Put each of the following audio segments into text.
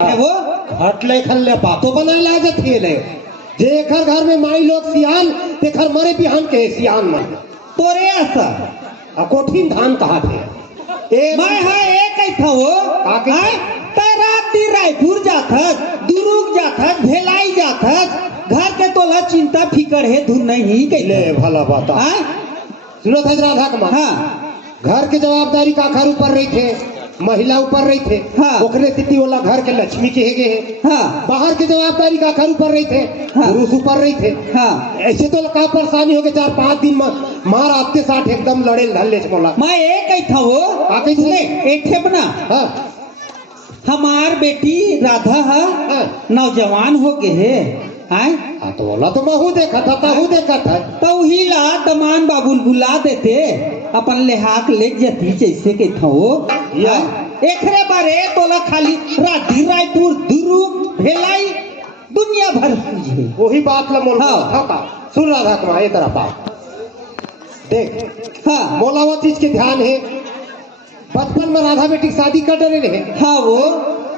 वो खटले खल्ले बातों बनाए ला जाती ले जे एकर घर में माई लोग सियान ते घर मरे बिहान के सियान मन तोरे ऐसा कोठीन धान कहा थे मैं है एक ही था वो काके? है तराती रायपुर जाथत दुरुक जाथत भेलाई जाथत घर के तोला चिंता फिकर है धुन नहीं के ले भला बात हां सुनो था राधा कुमार हां घर के जवाबदारी का घर ऊपर रही थे महिला ऊपर रही थे हाँ। ओकरे तिथि वाला घर के लक्ष्मी के हेगे है हां बाहर की जवाबदारी का घर ऊपर रही थे हाँ। पुरुष ऊपर रही थे हां ऐसे तो का परेशानी हो गए 4-5 दिन में मार आते साथ एकदम लड़े धल्ले से बोला मैं एक ही था वो काके थे? सुने एठे बना हाँ हमार बेटी राधा है हाँ नौजवान हो गए है हैं हाँ तो बोला तो महू देखा था ताहू देखा था तो ही ला तमान बाबुल बुला देते अपन लेहाक ले जती जैसे के थो या। एकरे बारे तोला खाली राधी रायपुर दुरुक भेलाई दुनिया भर पूछे वही बात ला मोल हाँ। था का सुन राधा कुमार ये तरह बात देख हाँ मोला वो चीज के ध्यान है बचपन में राधा बेटी की शादी कर डरे रहे हाँ वो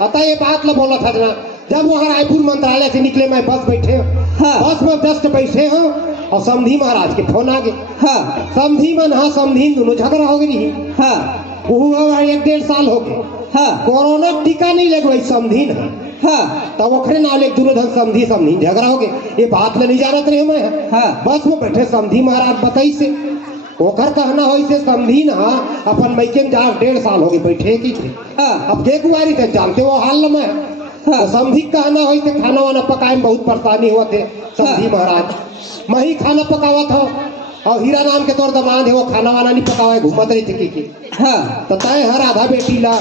अतः ये बात ला बोला था जना जब वहाँ रायपुर मंत्रालय से निकले मैं बस बैठे हाँ। बस में जस्ट बैठे हूँ और समधी महाराज के फोन आ गए हाँ समधी मन हाँ समधी दोनों झगड़ा हो गई हाँ वो 1-1.5 साल हो गए हाँ कोरोना टीका नहीं लगवाई समधी ना हाँ तब ओखरे नाल एक दूर धन समधी समधी झगड़ा हो गए ये बात ले नहीं जानत रहे मैं हाँ। बस में बैठे समधी महाराज बताई से ओखर कहना हो से समधी ना अपन मैके में 1.5 साल हो गए बैठे की थे हाँ अब के कुआरी थे जानते वो हाल न मैं हाँ। तो समधी कहना हो से खाना वाना पकाए में बहुत परेशानी हुआ थे समधी हाँ। महाराज मैं ही खाना पकावा था और हीरा नाम के तौर दमाद है वो खाना वाना नहीं पकावा घूमत रही थी की हाँ तो तय हर आधा बेटी ला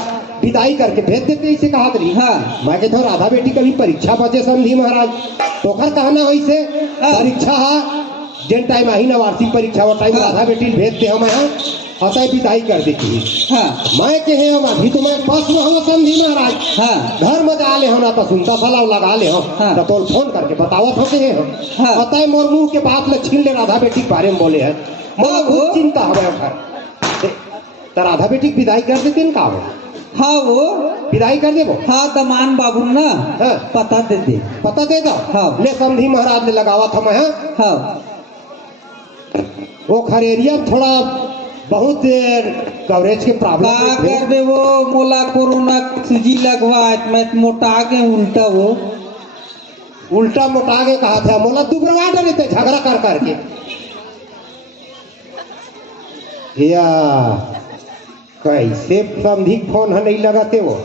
विदाई करके भेज देते इसे कहा रही हाँ। मैं कहता हूँ राधा बेटी कभी परीक्षा बचे समझी महाराज तो खर कहना हो इसे हाँ। परीक्षा है जिन टाइम आई ना वार्षिक परीक्षा वो टाइम हाँ। राधा बेटी भेज दे हम यहाँ अतः विदाई कर देती है हाँ मैं के हम अभी तो मैं बस में हम समझी महाराज हाँ घर में जा ले हम ना तो सुनता सलाह लगा ले हम हाँ। तो तोल फोन करके बतावत होते हैं हम हाँ। अतः मोर मुंह के बात में छीन ले राधा बेटी के बारे में बोले हैं मोला हाँ, बहुत वो। चिंता है तो राधा बेटी की विदाई कर देते हैं का हो हाँ वो विदाई कर देबो हाँ तमान बाबू ना हाँ। पता दे दे पता दे दो हाँ। ले समधी महाराज ने लगावा था मैं हाँ वो खरेरिया थोड़ा बहुत कवरेज के का प्रॉब्लम करबे वो मोला कोरोना सूजी लगवा मैं मोटा गए उल्टा वो उल्टा मोटा के कहा था मोला दुबरवा डरे थे झगड़ा कर करके या कैसे समधी फोन है नहीं लगाते वो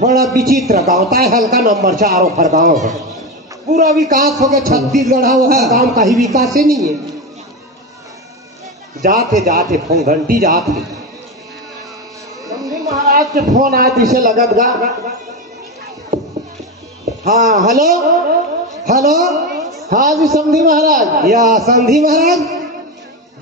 बड़ा विचित्र गाँव था हल्का नंबर 4 ओखर गाँव है पूरा विकास हो गया छत्तीसगढ़ है वो हाँ। गाँव का ही विकास ही नहीं है जाते जाते फोन घंटी जाते समधी महाराज के फोन आए जिसे लगत गा हाँ हेलो हेलो हाँ जी समधी महाराज या समधी महाराज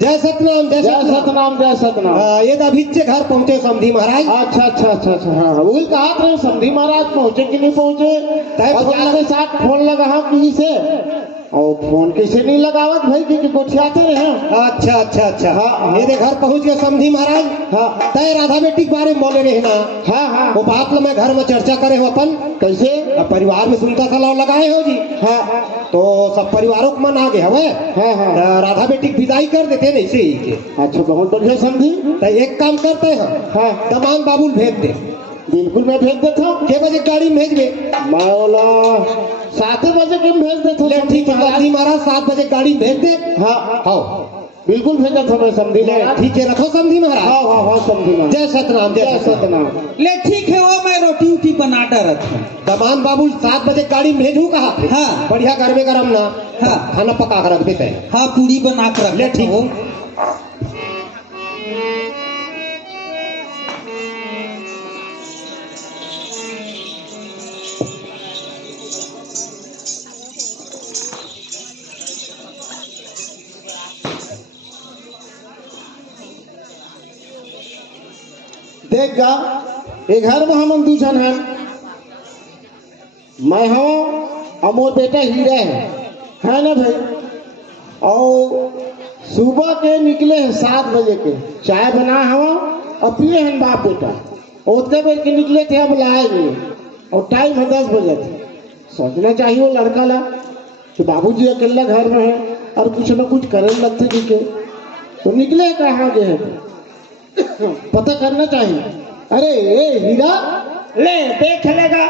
जय सतनाम जय सतनाम जय सतनाम। ये तो अभी से घर पहुंचे समधी महाराज अच्छा अच्छा अच्छा अच्छा हाँ वही कहा थे समधी महाराज पहुंचे कि नहीं पहुंचे और फोन के साथ फोन लगा हाँ किसी से और फोन कैसे नहीं लगावत भाई क्योंकि गोठियाते रहे अच्छा अच्छा अच्छा हाँ। मेरे घर पहुंच गए समधी महाराज हाँ तय राधा बेटी के बारे में बोले रहे ना हाँ हाँ वो बात ला मैं घर में चर्चा करे हो अपन कैसे अब परिवार में सुनता सलाह लगाए हो जी हाँ तो सब परिवारों को मन आ गए हवे हाँ हाँ राधा बेटी की विदाई कर देते ना इसे ही के अच्छा बहुत बढ़िया समझी तो एक काम करते हैं हाँ दमान बाबुल भेज दे बिल्कुल मैं भेज देता हूँ के बजे गाड़ी में भेजबे मौला 7 बजे के भेज देता ले हूँ ठीक है समधी महाराज 7 बजे गाड़ी में भेज दे हाँ हाँ बिल्कुल भेजा था मैं समझी ले ठीक है रखो समधी महाराज हाँ हाँ हाँ समझी मैं जय सतनाम जय जय सतनाम सतनाम। ले ठीक है वो मैं रोटी उटी बना डरत हूँ दमान बाबू 7 बजे गाड़ी में भेजू कहा हाँ। बढ़िया गरमे गरम ना हाँ। खाना पका कर रख देते हैं हाँ पूरी बना कर ले ठीक हो देख गा ये घर में हम दूसर हैं मैं हूँ और मोर बेटा हीरा है ना भाई और सुबह के निकले हैं 7 बजे के चाय बना हवा और पिए हैं बाप बेटा उतने बेर के निकले थे, अब लाए नहीं और टाइम है 10 बजे थे। सोचना चाहिए वो लड़का ला कि बाबूजी अकेला घर में है और कुछ न कुछ करे लगते दिखे, तो निकले कहाँ गए पता करना चाहिए। अरे ए हीरा, ले देख लेगा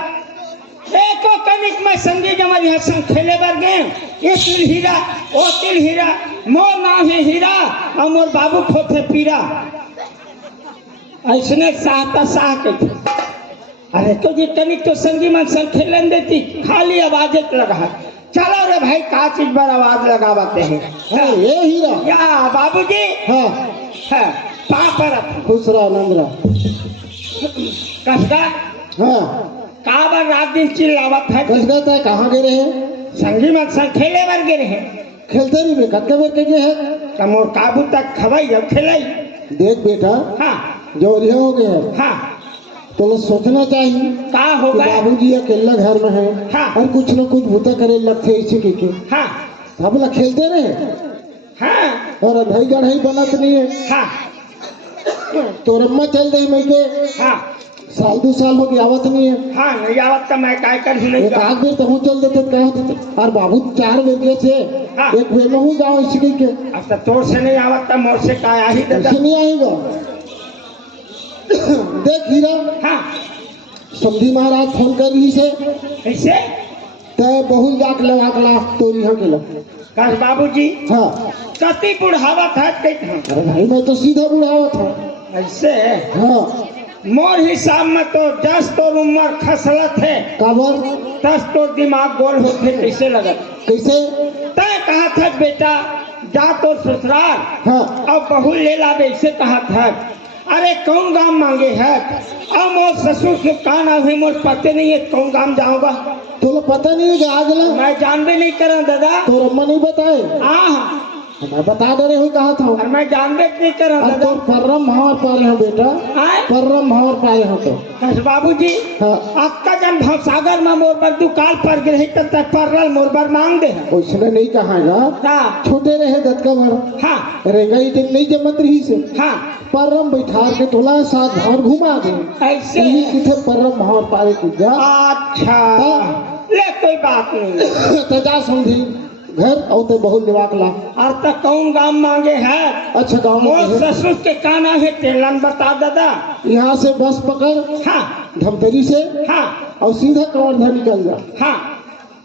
एको कनिक में संगी जमा यहाँ संग खेले बर गए। ये तिल हीरा ओ तिल हीरा, मोर नाम है हीरा और मोर बाबू खोथे पीरा। ऐसने साहता साह के थे। अरे तो ये कनिक तो संगी मन संग खेलन देती, खाली आवाज लगा। चलो रे भाई का चीज पर आवाज लगाते हैं। हाँ ये हीरा, या बाबूजी हाँ है पर खुश रहा नंद रहा। कसगा हाँ काबर रात दिन चिल्लावत है। कसगा तय कहाँ गए हैं? संगी मत संग खेले बर गे रहे। खेलते नहीं बे, कत्ते बेर के गए हैं? तमोर काबू तक खवाई जब खेलाई। देख बेटा, हाँ जो रिहा हो गए हैं हाँ तो सोचना चाहिए का कि होगा। बाबूजी अकेला घर में है हाँ। और कुछ न कुछ भूता करे लगते इसी के हाँ हम लोग खेलते रहे हाँ और अधई गढ़ई बनत नहीं है। हाँ तो रम्मा चल गई मैं के हाँ साल 2 साल हो गया आवत नहीं है। हाँ नहीं आवत तो मैं काय कर ही नहीं एक आध बेर तो हूँ चल देते क्या होते और बाबू 4 बेर गए थे। हाँ। एक बेर में हूँ गाँव इसी के अब तो तोर से नहीं आवत तो मोर से काय आ ही देता। ऐसे नहीं आएगा। देख हीरा, हाँ समधी महाराज फोन कर रही से ऐसे तय बहुत जाक लगा तो यहाँ के लग। कस बाबूजी हाँ कति बुढ़ावत है कहीं। अरे भाई मैं तो सीधा बुढ़ावा था। ऐसे हाँ मोर हिसाब में तो 10 तो उम्र खसलत है, काबर 10 तो दिमाग गोल होते कैसे लगत। कैसे? तय कहा था बेटा जा तो ससुराल हाँ अब बहू ले ला वैसे कहा था। अरे कौन गांव मांगे है अब मोर ससुर के का नाम है मोर पते नहीं है कौन गांव जाऊंगा। तो पता नहीं है कि आज ला मैं जानबे नहीं करा दादा। तो रम्मा नहीं बताए, हाँ मैं बता दे रहे हो कहा था। और मैं जानबे नहीं करा अब दादा। तो परम भावर पाए हो बेटा, आए परम भावर पाए हो तो। बस बाबूजी हाँ आपका जन भवसागर में मोर पर दुकान पर गिरे तब तक परल मोर पर मांग दे। उसने नहीं कहागा, हाँ छोटे रहे दत्का भर हाँ रहेगा ही दिन नहीं जमत रही से हाँ परम बैठा के तोला साथ भावर घुमा दे ऐसे यही किथे परम भावर पाए की जा। अच्छा ले कोई बात नहीं। तो जा समझी घर और तो बहुत निवाक ला। और तो कौन गांव मांगे है। अच्छा गाँव मोर में ससुर के का नाम है तेलन बता दादा। यहाँ से बस पकड़ हाँ धमतरी से हाँ और सीधा कवर्धा निकल जा। हाँ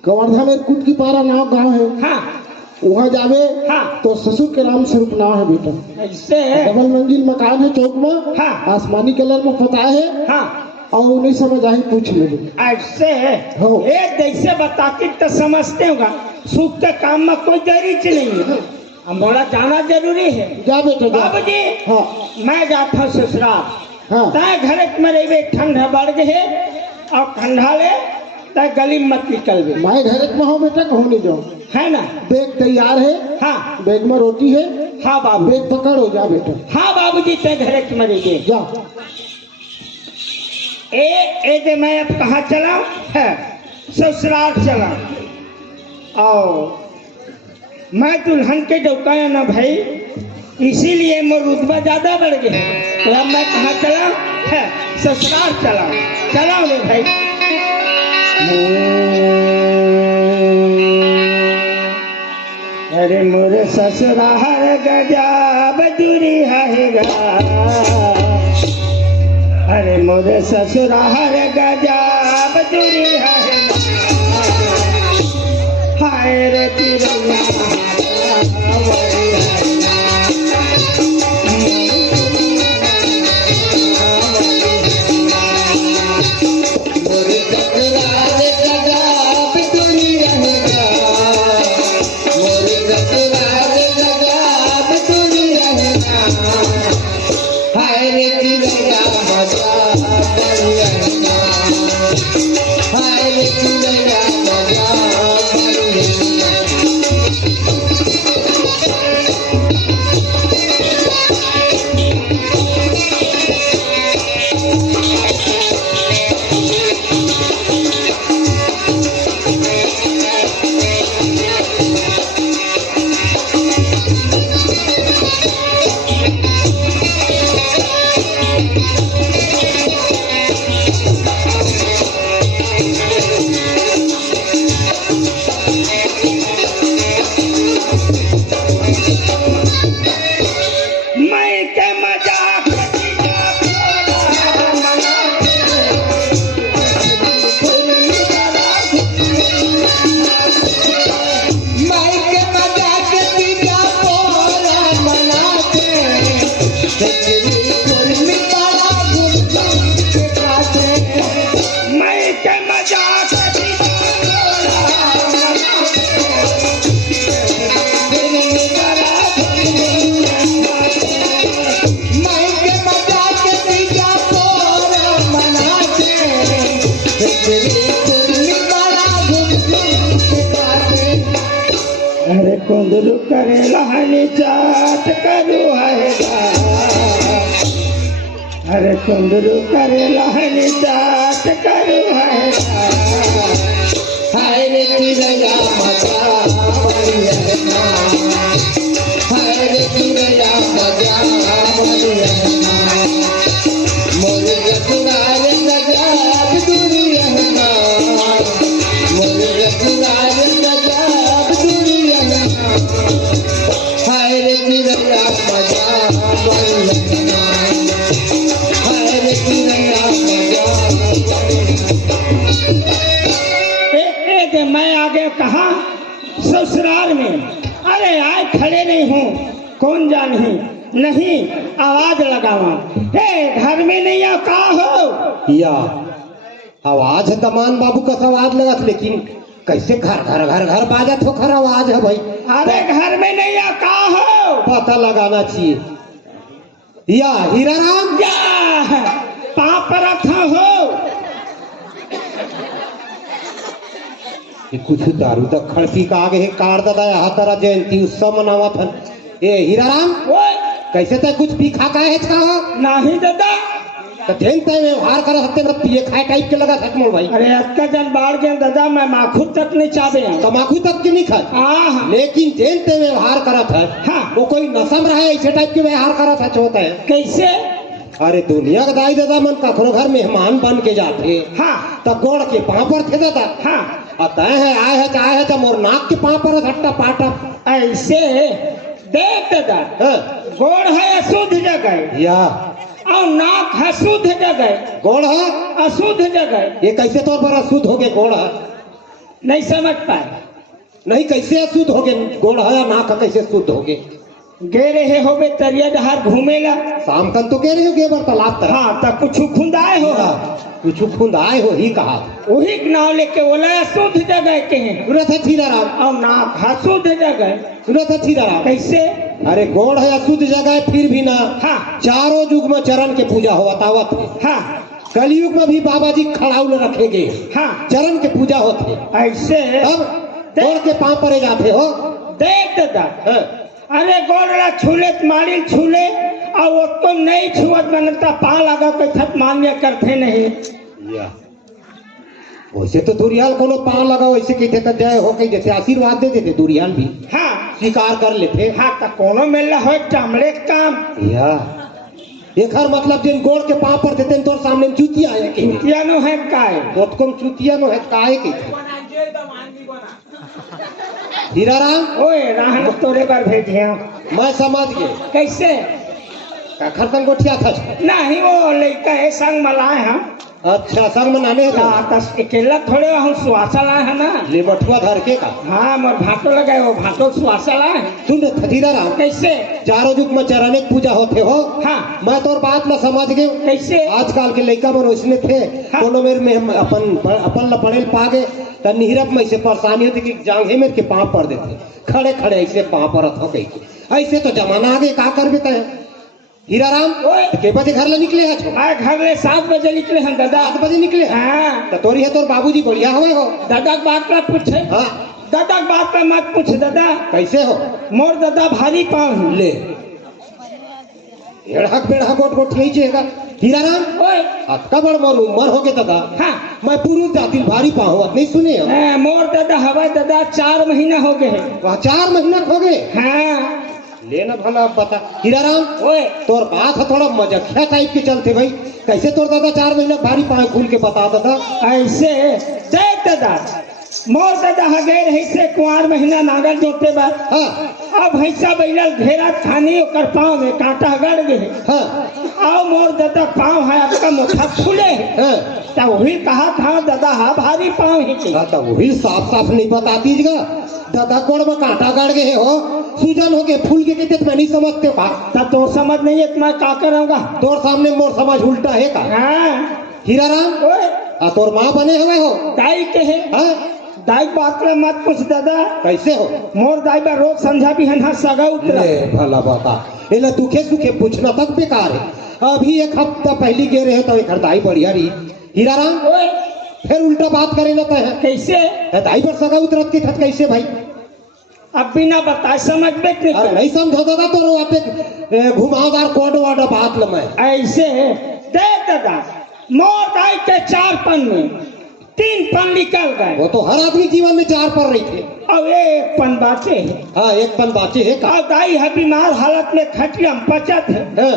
कवर्धा में कुट की पारा नाव गांव है, हाँ वहाँ जावे हाँ तो ससुर के नाम स्वरूप नाव है बेटा। ऐसे डबल मंजिल मकान है चौक में, हाँ आसमानी कलर में पता है हाँ और नहीं समझ आई पूछ ले। ऐसे हो। ये जैसे बताती तो समझते होगा सुख के काम में कोई देरी नहीं है। हमारा जाना जरूरी है। जा बेटा जा। बाबूजी हाँ मैं जाता हूँ ससुराल। हाँ तय घर में रहे ठंडा बढ़ गए और ठंडा ले तय गली मत निकल गए मैं घर में हूँ बेटा, कहूँ नहीं जाऊँ। है ना। बैग तैयार है, हाँ बैग में रोटी है, हाँ बाबू बैग पकड़ो जा बेटा हाँ बाबूजी तय घर में रहे जा। ए दे मैं अब कहाँ चला है ससुराल चला और मैं दुल्हन के डौकाया ना भाई, इसीलिए मोर रुतबा ज्यादा बढ़ गया। तो अब मैं कहाँ चला है ससुराल चला। चला रे भाई। अरे मोरे ससुराल गजब दूरी है गा। अरे मोरे ससुराल गजब दूरी है हाय रे चिड़िया कुंदरू करे लहनी चाट करू है अरे कुंदरू करे लहनी चाट करू है हाय रे चिड़ैया मजा बढ़िया ना, हाय रे चिड़ैया मजा बढ़िया ना, मोर रखवार गजब दुनिया ना, मोर रखवार गजब दुनिया ना, हाय रे चिड़ैया मजा बढ़िया ना, हाय रे चिड़ैया मजा मैं आगे कहा ससुराल में। अरे आए खड़े नहीं हूँ कौन जान ही नहीं आवाज लगावा हे घर में नहीं आ का हो या आवाज है दमान बाबू का आवाज लगा था, लेकिन कैसे घर घर घर घर बाजत हो खर आवाज है भाई। अरे घर में नहीं आ का हो पता लगाना चाहिए। या हीरा राम क्या पाप पर रखा हो ये कुछ दारू तक खड़पी का आगे है कार दादा यहाँ तरह जयंती उत्सव मनावा था। ए हीरा राम ओए कैसे तय कुछ पी खा का है इसका हो नहीं दादा तो जयंती व्यवहार कर सकते मतलब पिए खाए टाइप के लगा था मोर भाई। अरे अक्का जन बाढ़ के दादा मैं माखू तक नहीं चाहते तमाकू तक के नहीं खाए हाँ लेकिन जयंती व्यवहार करा था। हाँ। वो कोई नशम रहा है ऐसे टाइप के व्यवहार करा था होता है। कैसे अरे दुनिया का दाई दादा मन कखरो घर मेहमान बन के जाते हाँ तब गोड़ के पाँव पर थे दादा हाँ अतः है आए है चाहे है तो मोर नाक के पाँव पर हट्टा पाटा ऐसे देख दादा हाँ, गोड़ है अशुद्ध जगह या और नाक है शुद्ध जगह गोड़ है अशुद्ध जगह ये कैसे तौर पर अशुद्ध हो गए गोड़ है नहीं समझ पाए नहीं कैसे अशुद्ध हो गए गोड़ है या नाक कैसे शुद्ध हो गए। गे रहे हो बे तरिया जहार घूमेला शाम कन तो कह रहे हो गे बर तालाब तरह हाँ तब कुछ खुंदाए हो कुछ खुद आए हो ही कहा वही नाव लेके बोला अशुद्ध जगह के हैं सुना था छीरा राम और नाक है शुद्ध जगह सुना था छीरा राम कैसे अरे गोड़ है अशुद्ध जगह फिर भी ना हाँ चारों युग में चरण के पूजा हो बतावत है। हाँ कलयुग में भी बाबा जी खड़ाउल रखेंगे हाँ चरण के पूजा होते ऐसे अब गोड़ के पाँव परे जाते हो देख दादा हाँ, अरे गोड़ छूले मारी छूले और वो तो नहीं छुअत बनता पा लगा कोई थत मान्य करते नहीं या वैसे तो दुरियाल कोनो पाँव लगा वैसे कहते तो जय हो कही जैसे आशीर्वाद दे देते दुरियाल भी हाँ स्वीकार कर लेते। हाँ तो कोनो मिल हो चमड़े काम या एक हर मतलब जिन गोड़ के पाँव पर देते तोर सामने चुतिया है कि या नो है काय कम चुतिया नो है काहे के हीरा राम ओए राहन तोरे बार भेजिया मैं समझ गए कैसे खरतन गोठिया था नहीं वो लड़का है संग मलाए हम अच्छा संग मनाने का अकेला थोड़े हम सुहासा लाए है ना ले बठुआ धर के का हाँ मोर भाटो लगाए वो भाटो सुहासा लाए सुन हीरा राम कैसे चारों युग में चरण की पूजा होते हो हाँ मैं तोर बात न समझ गए कैसे आजकल के लड़का मन उसने थे हाँ। कोनो मेर में हम अपन ल पड़े पा गए तो निहरप में ऐसे परेशानी होती कि जांघे मेर के पाँव पड़ देते खड़े खड़े ऐसे पाँव पर हो गई ऐसे तो जमाना आगे का कर देता है। हीरा राम ओए। के बजे घर ले निकले है मैं घर ले 7 बजे निकले हैं दादा 7 बजे निकले हैं हाँ तो तोरी है तोर बाबूजी बढ़िया हुए हो दादा की बात मत पूछे हाँ दादा की बात पे मत पूछ दादा कैसे हो मोर दादा भारी पाँव है ले एड़हक बेड़हक गोट गोट नहीं चेगा हीरा राम ओए अतका बड़ मन उम्र हो गए दादा हाँ मैं पुरुष जाति भारी पाहू नहीं सुने हो मोर दादा हवा दादा 4 महीना हो गए हैं वह 4 महीना हो गए हाँ लेना भला बता हीरा राम ओए तोर बात है थोड़ा मजखिया टाइप के चलते भाई कैसे तोर दादा 4 महीना भारी पाँव खुल के बता दादा ऐसे देख दादा मोर दादा गए रही से कुंवार महीना नागर जोते बार हाँ अब भैंसा बैला घेरा खानी ओकर पाँव में कांटा गड़ गए हाँ आओ मोर दादा पाँव है आपका मुठा फूले है हाँ तो वही कहा था दादा हाँ भारी पाँव है कि हाँ, तो वही साफ साफ नहीं बता दीजिएगा दादा कोड़ में कांटा गड़ गए हो सूजन हो गए फूल के कहते मैं नहीं समझते बात तब तो समझ नहीं है तो मैं क्या करूँगा तोर सामने मोर समझ उल्टा है का हाँ हीरा राम ओए तोर माँ बने हुए हो दाई के है हाँ दाई बात में मत पूछ दादा कैसे हो मोर दाई बा रोज समझा भी है ना सगा उतरा ले भला बता इला दुखे सुखे पूछना तक बेकार है। अभी एक हफ्ता पहली गे रहे तो एक दाई बढ़िया रही हीरा राम ओए फिर उल्टा बात करे ना है कैसे दाई पर सगा उतरत के थत कैसे भाई अब बिना बताए समझ में नहीं अरे कर। नहीं समझो दादा तो रो आप एक घुमावदार कोड वर्ड बात लमाए ऐसे देख दादा, मोर दाई के 4 पन में 3 पन निकल गए वो तो हर आदमी जीवन में 4 पर रही थे। और 1 पन बाचे है। हाँ 1 पन बाचे है का। और दाई है बीमार हालत में खटिया में पचत है। हाँ,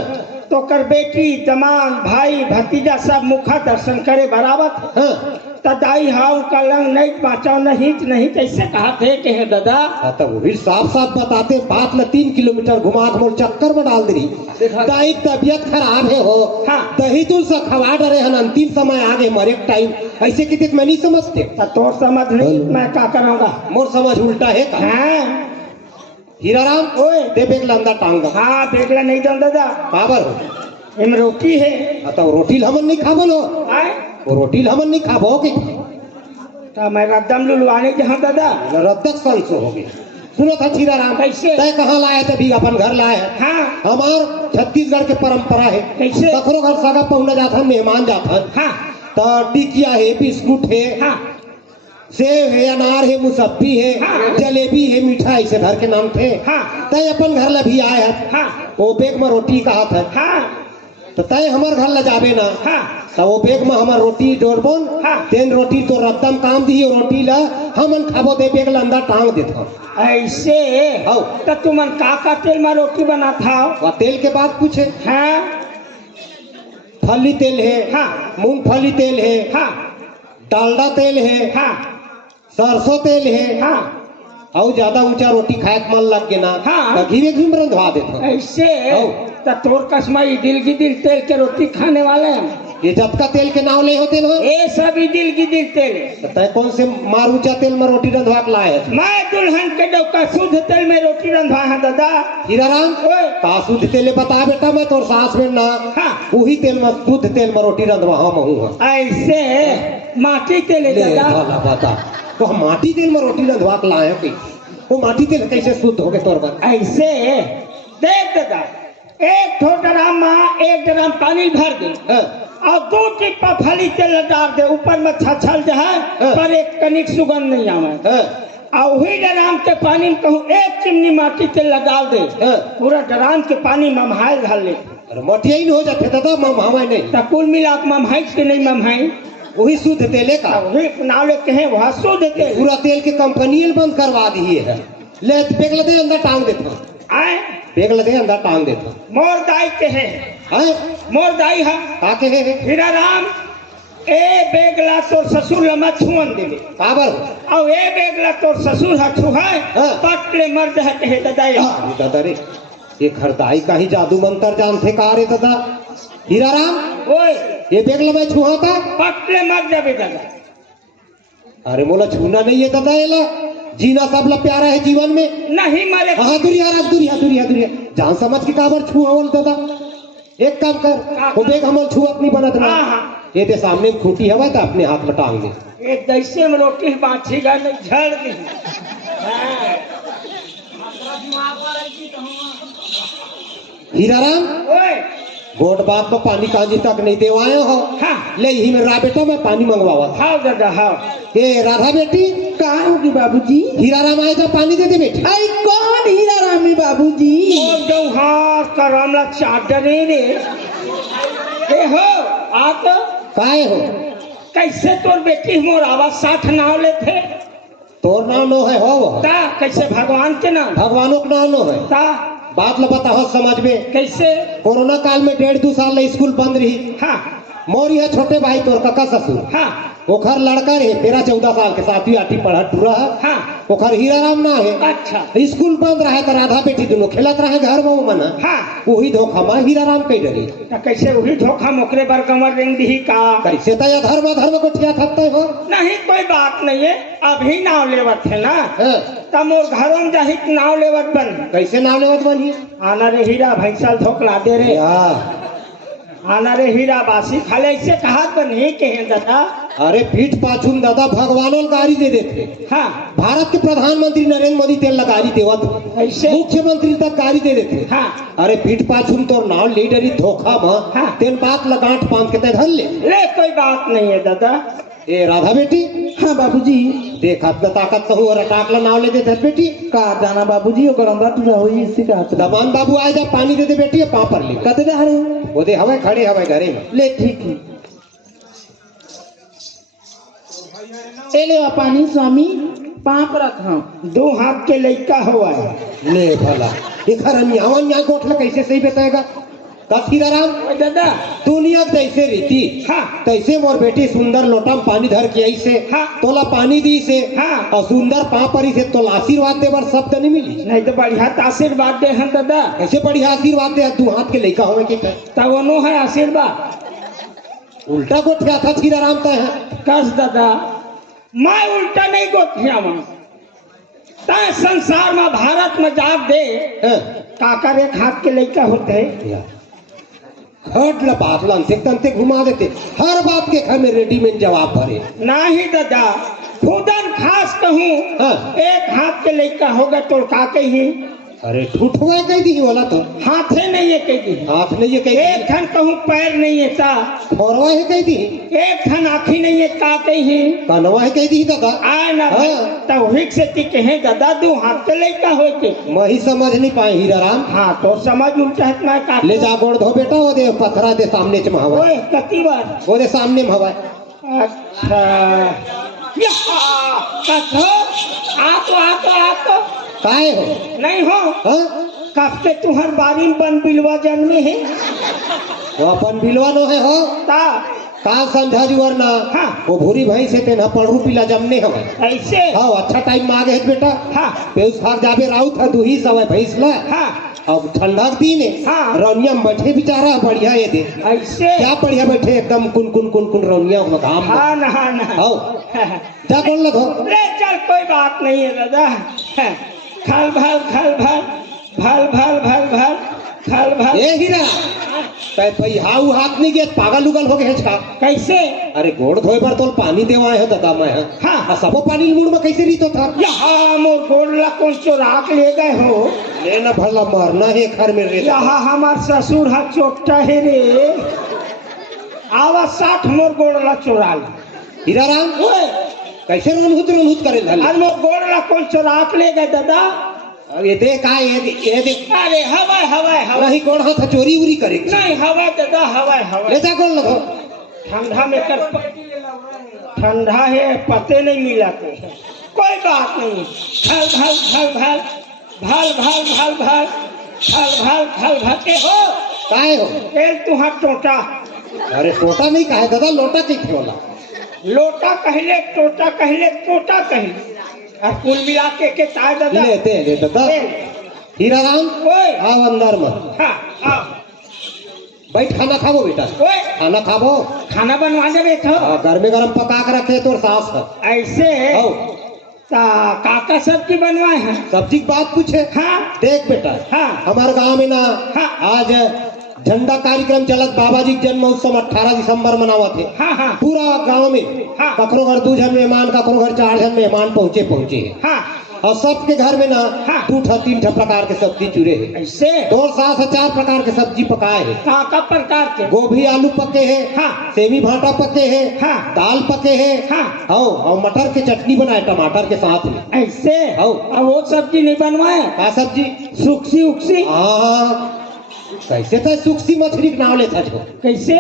तो कर बेटी दमाद भाई भतीजा सब मुखा दर्शन करे बराबर है। हाँ, तो दाई हाउ का लंग नहीं बाँचाओ नहीं कैसे कहा थे कि है दादा। हाँ, तो वो भी साफ साफ बताते बात न 3 किलोमीटर घुमा घुमा चक्कर में डाल दी। दाई तबियत खराब है हो। हाँ। दही तुल सा खवा डरे हन अंतिम समय आगे मरे के टाइम ऐसे कितने मैं नहीं समझते। तो तोर समझ नहीं मैं क्या करूँगा। मोर समझ उल्टा है का। हाँ हीराराम ओए दे बेग लंदा टांग दो। हाँ बेगला नहीं दो दादा, पावर हो इम रोटी है। तो रोटी हमन नहीं खाबो लो। आए वो रोटी हमन नहीं खाबो कि तो मैं रद्दम लुलवाने जहाँ दादा। रद्दक संसो हो गई। सुनो था हीराराम कैसे? तय कहाँ लाया थे भी अपन घर लाया है। हाँ हमार छत्तीसगढ़ के परंपरा है। कैसे? कखरो घर सागा पहुंचा जाता मेहमान जाता हाँ तो टिकिया है बिस्कुट है हाँ सेव है अनार है मुसब्बी है हाँ। जलेबी है मिठाई से घर के नाम थे। हाँ तय अपन घर ला भी आया है। हाँ वो बेग में रोटी कहा था हाँ तो तय हमार घर ला जाबे ना। हाँ तो वो बेग में हमार रोटी डोरबोन हाँ। तेन रोटी तो रद्दम काम दी रोटी ला हमन खाबो दे बेग ला अंदर टांग देता। ऐसे आओ। तो तुमन का तेल में रोटी बना था। वह तेल के बाद पूछे हाँ फली तेल है हाँ मूंगफली तेल है हाँ डालडा तेल है हाँ सरसों तेल है हाँ और ज्यादा ऊंचा रोटी खाए के मन लग के ना हाँ। तो घी में घी में रंधवा देता। ऐसे आओ। तो तोर कसमाई दिल की दिल तेल के रोटी खाने वाले हैं। ये जब का तेल के नाव ले होते ना ये सभी दिल की दिल तेल है। तो तय कौन से मार ऊंचा तेल में रोटी रंधवा के लाए है। मैं दुल्हन के डोका शुद्ध तेल में रोटी रंधवा है दादा। हीराराम ओए का शुद्ध तेल बता बेटा मैं तोर सास में ना हाँ वही तेल में शुद्ध तेल में रोटी रंधवा हम हूँ। ऐसे माटी तेल है ले दादा। भला बता तो हम माटी तेल में रोटी रंधवा के लाए हैं। वो माटी तेल कैसे शुद्ध हो गए तोर पर। ऐसे देख दादा, 1 ड्राम में 1 ड्राम पानी भर दे हाँ, और 2 टिप्पा फली तेल डाल दे ऊपर में छछल जाए पर एक कनिक सुगंध नहीं आवे। हाँ, और वही ड्राम के पानी में कहूँ 1 चिमनी माटी तेल डाल दे हाँ। पूरा ड्राम के पानी ममहाई घाल ले। अरे मटिया ही हो जाते दादा ममहावे नहीं तो कुल मिला के ममहाई के नहीं ममहाई वही शुद्ध तेल है का। वही नाव लेते हैं वहाँ शुद्ध तेल। पूरा तेल के कंपनी बंद करवा दी है। ले बेग लदे अंदर टांग देता। आए बेग लदे अंदर टांग देता। मोर दाई के है, है मोर दाई है का के है हीरा राम। ए बेगला तोर ससुर लमा छुअन देवे काबर और ए बेगला तोर ससुर हा छुहाए हाँ। पटले मर्द है कहे दादाई। दादा रे ये खरदाई का ही जादू मंत्र जानते का रे दादा। हीराराम ओए ये बेग लगा छुआ था। पटले मर जावे दादा। अरे मोला छूना नहीं है दादा ये ला जीना सब ला प्यारा है जीवन में। नहीं मरे हाँ दुरिया रात दुरिया दुरिया दुरिया जान समझ के काबर छुआ बोल दादा। एक काम कर वो बेग हमल छुआ अपनी बनत ना। हाँ, हाँ। ये ते सामने खूंटी हवा तो अपने हाथ में टांग दे। एक दैसे में रोटी बाछी गा नहीं झड़ दी। हाँ। हीराराम ओए गोट बात तो पानी कांजी तक नहीं देवाए हो। हाँ ले ही में रा बेटा मैं पानी मंगवावा था। हाउ दादा हाउ। ए राधा बेटी कहाँ होगी बाबूजी? हीराराम आए तो पानी दे दे बेटी। आई कौन हीरा रामी बाबूजी? और जो हाँ करमला चादरे रे ए हो आ तो काहे हो कैसे तोर बेटी मोर आवाज 60 नाव ले थे तोर नाम नो है हो ता कैसे भगवान के नाम भगवानों का नाम नो है। ता बात लो बता हो समझ में। कैसे। कोरोना काल में 1.5-2 साल ले स्कूल बंद रही। हाँ मोरी है छोटे भाई तोर काका ससुर हाँ ओखर लड़का रहे 13-14 साल के 7वीं-8वीं पढ़त टूरा है। हाँ ओखर हीराराम ना है। अच्छा स्कूल बंद रहे तो राधा बेटी दोनों खेलत रहे घर में मन। हाँ वही धोखा में हीराराम कई डरी। तो कैसे वही धोखा मोकरे बर कमर रेंग दी का। कैसे तो ये धर्म को थकते हो। नहीं कोई बात नहीं है अभी नाव लेवत है ना हाँ, तब मोर घरों में जाही नाव लेवत बन। कैसे नाम लेवत बनी आना रे हीरा भैंसल धोकला दे रे। आना रे हीरा बासी खाले ऐसे कहा बनी के हैं दादा। अरे पीठ पाछुन दादा भगवानों गाड़ी दे देते। हाँ भारत के प्रधानमंत्री नरेंद्र मोदी तेल गाड़ी देवत ऐसे मुख्यमंत्री तक गाड़ी दे देते। हाँ अरे पीठ पाछुन तो नाव लीडरी धोखा में हाँ। तेन बात लगाट पान के ते धर ले। ले कोई बात नहीं है दादा। ए राधा बेटी हाँ बाबूजी देख अपना ताकत तो हुआ टाकला नाव ले दे बेटी का जाना बाबूजी ओकर अंदर टूटा हुई इसी का हाथ दमान बाबू आए जा पानी दे दे बेटी पाँव पर ले कते दे हरे वो दे हवे खड़े हवे घरे में ले ठीक है ए ले आ पानी स्वामी पाप रखा दो हाथ के लड़का हुआ है। ले भला इखर अन्यावन न्याय कोठला कैसे सही बताएगा कथी राम ओए दादा दुनिया जैसे रीति हाँ तैसे मोर बेटी सुंदर लोटा में पानी धर के ऐसे हाँ। तोला पानी दी से हाँ। और सुंदर पाँव परी से तोला आशीर्वाद दे बर शब्द नहीं मिली नहीं तो बढ़िया तो आशीर्वाद दे हैं दादा ऐसे बढ़िया आशीर्वाद दे तू हाथ के लड़का होवे के तब वो है आशीर्वाद उल्टा गोठिया था छीरा राम तय है कस दादा मैं उल्टा नहीं गोठिया वहां तय संसार में भारत में जाग दे हैं? काकर एक हाथ के लड़का होते है। या। हट ला बात लंते तंते घुमा देते हर बात के घर में रेडीमेड जवाब भरे नहीं दादा खुदन खास कहूँ हाँ। एक हाथ के लड़का होगा तो का कही अरे ठूठुआ कह दी बोला तो हाथे नहीं है कही हाथ नहीं ये कह एक खन कहूँ पैर नहीं है ता फोरवा है कह दी एक खन आँखी नहीं है का कही कनवा है कह दी दादा आए ना हाँ। तब हिक से ती कहे दादा दो हाथ के लड़का हो के मैं ही समझ नहीं पाए हीरा राम हाँ तो समझ उल्टा है मैं का ले जा गोड़ धो बेटा वो दे पथरा दे सामने च महवा ओए कती बार वो दे सामने महवा अच्छा आ तो काहे हो नहीं हो हाँ कब के तुम्हार बारी में बन बिलवा जन्मे है वो अपन बिलवा नो है हो ता काल समझा जुअर ना हाँ। वो भूरी भैंस से तेना पड़रू पिला जमने हवे ऐसे हाँ अच्छा टाइम में आ गए बेटा हाँ पेउस खाक जाबे राउत है दुही सवे भैंस ला हाँ अब ठंडा के दिन है हाँ। रौनिया में बैठे बेचारा बढ़िया ये दे ऐसे क्या बढ़िया बैठे एकदम कुन कुन कुन कुन रौनिया में घाम में। हाँ ना हाँ ना आओ जा बोल लो धो अरे चल कोई बात नहीं है दादा खल भल खल भल भल भल भल भल खल भल ए हीरा तै भाई हाउ हाथ नहीं गए पागल उगल हो गए का कैसे अरे गोड़ धोए पर तो पानी देवाए है दादा मैं हाँ। आ सबो पानी मुड़ में कैसे रीतो था यहाँ मोर गोड़ला कौन चोरा के ले गए हो ले ना भला मरना है घर में रे यहाँ हमार ससुर हा चोटा है रे आवा 60 मोर गोड़ला चोरा ले हीरा राम ओए कैसे रोनहुत करे धल और मोर गोड़ला कौन चोरा के ले गए दादा अब ये देख आ ये देख अरे हवाई हवाई हवाई नहीं गोड़ हाथ चोरी उरी करे नहीं हवा दादा हवाई ले हवाई जा गोड़ लो ठंडा में कर ठंडा है पते नहीं मिला के कोई बात नहीं भल भल भल भल भल भल भल भल भल भल भल भल के हो काहे हो तेल तुहार टोटा अरे टोटा नहीं काहे दादा लोटा के खेला लोटा कहले टोटा कहले टोटा कहले और कुल मिला के ताय दादा ले दादा ले। हीरा राम ओए आओ अंदर मत हाँ आओ बैठ खाना खाबो बेटा ओए खाना खाबो खाना बनवा दे बैठो घर में गरम पका के रखे तो सास है ऐसे आओ ता काका सब्जी बनवाए हैं सब्जी की बात पूछे हाँ देख बेटा हाँ हमारे गांव में ना हाँ। आज झंडा कार्यक्रम चलत बाबा जी जन्म उत्सव 18 दिसंबर मनावा थे हाँ हाँ पूरा गांव में हाँ। ककरो घर 2 जन मेहमान ककरो घर 4 जन मेहमान पहुंचे हैं हाँ और सबके घर में ना हाँ। 2-3 प्रकार के सब्जी चूरे हैं ऐसे 2 सास 4 प्रकार के सब्जी पकाए हैं काका प्रकार के गोभी आलू पके हैं हाँ। सेमी भाटा पके हैं हाँ। दाल पके हैं हाँ। और मटर की चटनी बनाए टमाटर के साथ में ऐसे आओ। और वो सब्जी नहीं बनवाए क्या सब्जी सुखसी उखसी हाँ कैसे था सुखसी मछली के नाम लेता छो कैसे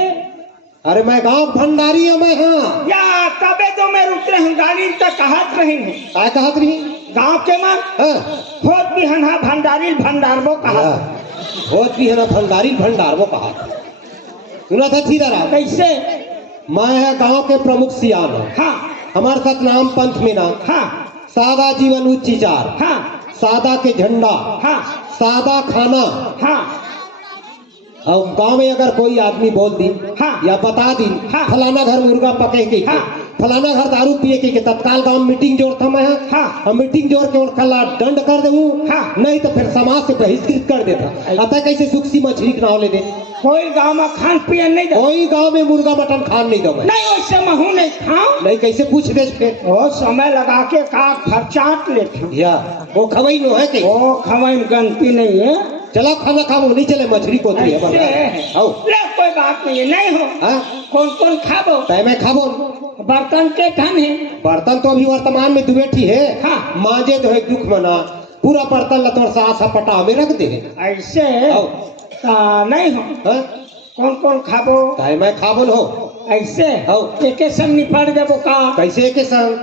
अरे मैं गांव भंडारी है मैं हाँ या तबे तो मैं रुक रहे हूँ गाड़ी तक कहत रही हूँ क्या कहत रही गाँव के मां हाँ खोद भी हन्हा भंडारी भंडारबो कहा बहुत भी है ना भंडारी भंडार वो कहा सुना था सीधा रहा कैसे मैं है गांव के प्रमुख सियान हूँ हाँ हमारे साथ नाम पंथ में ना हाँ सादा जीवन उच्च विचार हाँ सादा के झंडा हाँ सादा खाना हाँ और गांव में अगर कोई आदमी बोल दी हाँ। या बता दी हाँ। फलाना घर मुर्गा पके के हाँ। फलाना घर दारू पिए के तत्काल गांव में मीटिंग जोड़ था मैं हाँ। हम मीटिंग जोड़ के कला दंड कर दूँ हाँ। नहीं तो फिर समाज से बहिष्कृत कर देता अतः कैसे सुखसी मछली के नाव ले दे कोई गाँव में खान पियन नहीं दे कोई गांव में मुर्गा मटन खान नहीं दो मैं नहीं वैसे महू नहीं खाऊं नहीं कैसे पूछ दे फिर वो समय लगा के का खर्चाट लेते हूँ या वो खवई नो है कि वो खवाई गनती नहीं है चलो खाना खाओ नहीं चले मछली को ऐसे है। आओ ले कोई बात नहीं है नहीं हो हाँ कौन कौन खाबो तय मैं खाबो बर्तन के धन है। बर्तन तो अभी वर्तमान में दुबेठी है। हाँ। मांजे तो है दुख मना, पूरा बर्तन लतोड़ सास पटा में रख दे। ऐसे आओ। नहीं हो। हाँ? कौन कौन खाबो? काहे मैं खाबल हो? ऐसे आओ। एक संग निपट देबो का? कैसे के संग?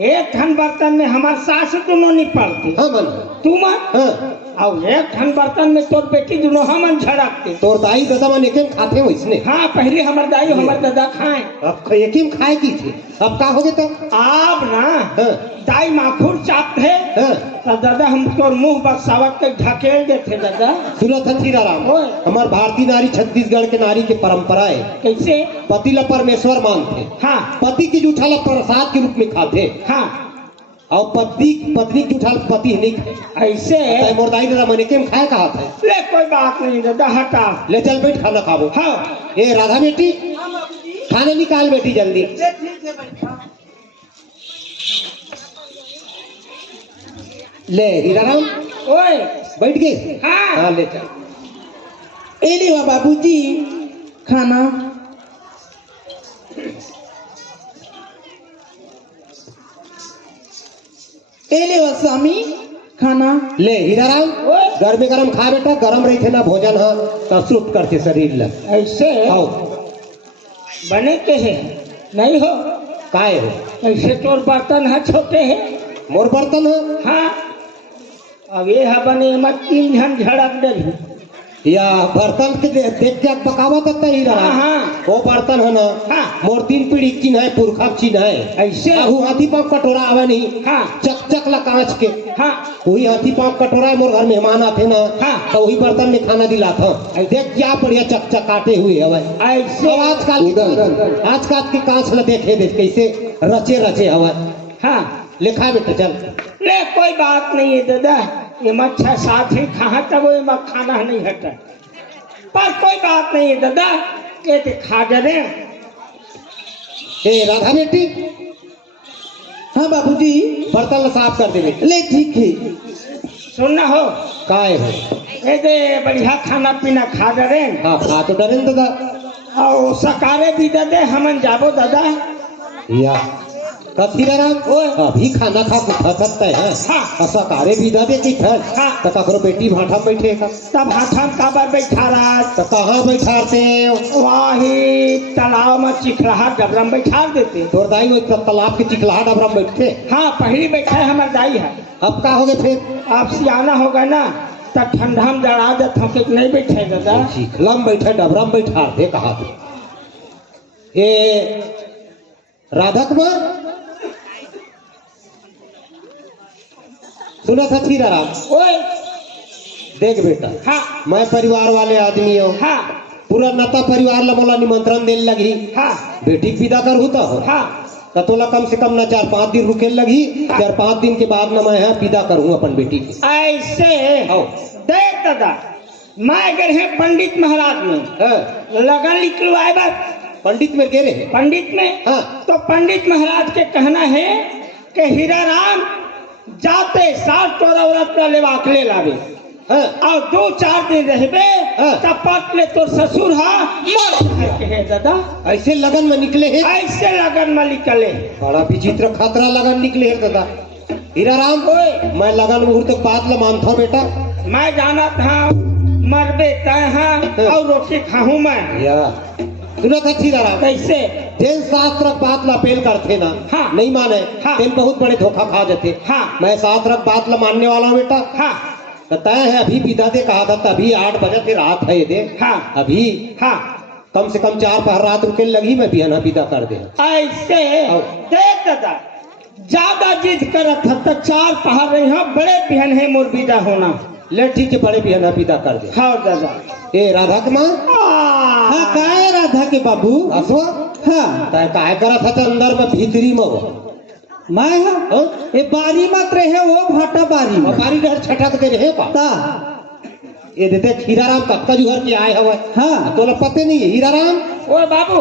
एक धन बर्तन में हमार सास दोनों निपटते, हाँ मन। तू मत। हाँ। और एक धन बर्तन में तोर बेटी दोनों हम झड़कते। तोर दाई दादा मन एक खाते वैसने। हाँ, पहले हमार दाई हमार दादा खाए। अब एक ही खाए की थी, अब का हो गए तो? अब ना हाँ। दाई माखुर चापते हाँ। तो दादा हम तोर मुंह बक्सावत के ढकेल देते दादा। सुनत हथी राम, ओए। हमार भारतीय नारी छत्तीसगढ़ के नारी के परंपरा है, कैसे? पति ला परमेश्वर मानते। हाँ पति की जूठा ला प्रसाद के रूप में खाते, हाँ। और पत्नी की जूठा ला पति नहीं खाए। ऐसे ताई मोर दाई दादा मन के खाए कहा था। ले कोई बात नहीं दादा, हटा। ले चल बैठ खाना खाबो। हाँ ए राधा बेटी, खाना निकाल बेटी जल्दी। ले हीराराम ओए। बैठ गए। हाँ। हाँ ले चल। ए लेवा बाबूजी खाना। ए लेवा स्वामी खाना। ले हीराराम, ओए। गर्मे गरम खा बेटा, गरम रही थे ना भोजन, हाँ तब सूट करते शरीर ला। ऐसे आओ। बने के है नहीं हो। काय हो? ऐसे तोर बर्तन है छोटे है। मोर बर्तन है हाँ, अब ये है बने मत 3 जन झड़क दे। या बर्तन के देख के बकावत होता ही रहा। हाँ, हाँ। वो बर्तन है ना, हाँ। मोर 3 पीढ़ी चिन्ह है, पुरखा चिन्ह है। ऐसे? अहू हाथी पाँव कटोरा आवे नहीं। हाँ। चक चक ला कांच के। हाँ वही हाथी पाँव कटोरा है, मोर घर मेहमान आते ना। हाँ। तो वही बर्तन में खाना दिलाता हूँ। देख क्या बढ़िया चक चक काटे हुए हवे। ऐसे। अब आजकल के कांच ला देखे देख कैसे रचे रचे हवे। हाँ लिखा बेटा चल। ले कोई बात नहीं है दादा, ये मच्छा साथ ही खा तब वो मत खाना नहीं हटा, पर कोई बात नहीं है दादा, ये तो खा डरे। ए राधा बेटी, हाँ बाबूजी। बर्तन ला साफ कर दे बेटी। ले ठीक है। सुनना हो, काय हो? ये दे बढ़िया खाना पीना खा डरे। हाँ खा तो डरे न दादा। और सकारे भी दे दे, हमन जाबो दादा। या कथीराराम ओए। अभी खाना खा के थकता है। हाँ। सकारे भी दादे की थर। हाँ। तो ककरो बेटी भाठा बैठेगा तब हाथम काबर बैठा रहा, तो कहाँ बैठाते? वही तालाब में चिखलाहा डबरम बैठा देते। तोर दाई वही तालाब के चिखलाहा डबरा में बैठते। हाँ, पहली बैठा है हमारे दाई है। अब का हो गए फिर? आप सियाना हो गए ना, तब ठंडा में जड़ा देते हम, नहीं बैठे दादा। चिखला में बैठे डबरा में बैठाते कहा थे? ये राधा कुमार सुना था छीराराम। ओए। देख बेटा, हाँ मैं परिवार वाले आदमी हूँ। हाँ पूरा नता परिवार ला बोला निमंत्रण देने लगी। हाँ बेटी के विदा कर होता हो हाँ। तो तोला कम से कम ना 4-5 दिन रुके लगी। 4-5 दिन के बाद ना मैं यहाँ विदा करूँ अपन बेटी की। ऐसे आओ। देख दादा, मैं अगर है पंडित महाराज में हाँ। लगन निकलवाए बस पंडित में गे रहे। पंडित में। हाँ। तो पंडित महाराज के कहना है कि हीरा राम जाते साथ तोरा औरत का लेवा के ले लावे। हाँ। और 2-4 दिन रहबे हाँ। तब पट ले तोर ससुर हा मर के है दादा। ऐसे लगन में निकले हैं। ऐसे लगन में निकले। बड़ा विचित्र खतरा लगन निकले है दादा। हीरा राम, ओए। मैं लगन मुहूर्त बात ला मानता हूँ बेटा। मैं जाना था मरबे तय हाँ और रोटी खाऊं मैं। या सुना था हीरा राम, कैसे? जैन शास्त्र बात ला पेल करते ना। हाँ। नहीं माने। हाँ। तेन बहुत बड़े धोखा खा जाते। हाँ। मैं शास्त्र बात ला मानने वाला हूँ बेटा। हाँ तय है अभी पिता दे कहा था, तभी 8 बजे फिर रात है ये दे। हाँ। अभी हाँ। कम से कम 4 पहर रात रुके लगी, मैं बिहना पिता कर दे। ऐसे आओ। देख दादा, ज्यादा जिद करत था तो 4 पहाड़ रही हाँ, बड़े बिहन है मोर विदा होना। ले ठीक है, बड़े बिहना पिता कर दे। हाँ दादा। ए राधा कुमार, हाँ काय राधा के बाबू। असवा हाँ तय काय करत था तो अंदर में भीतरी में वो मैं हाँ हाँ? ये बारी मत रहे वो भाटा बारी में। बारी डर छटक दे रहे पा। ता ये देते हीराराम कक्का जुहर के आए हवे। हाँ। तोला पते नहीं है हीराराम? ओ बाबू।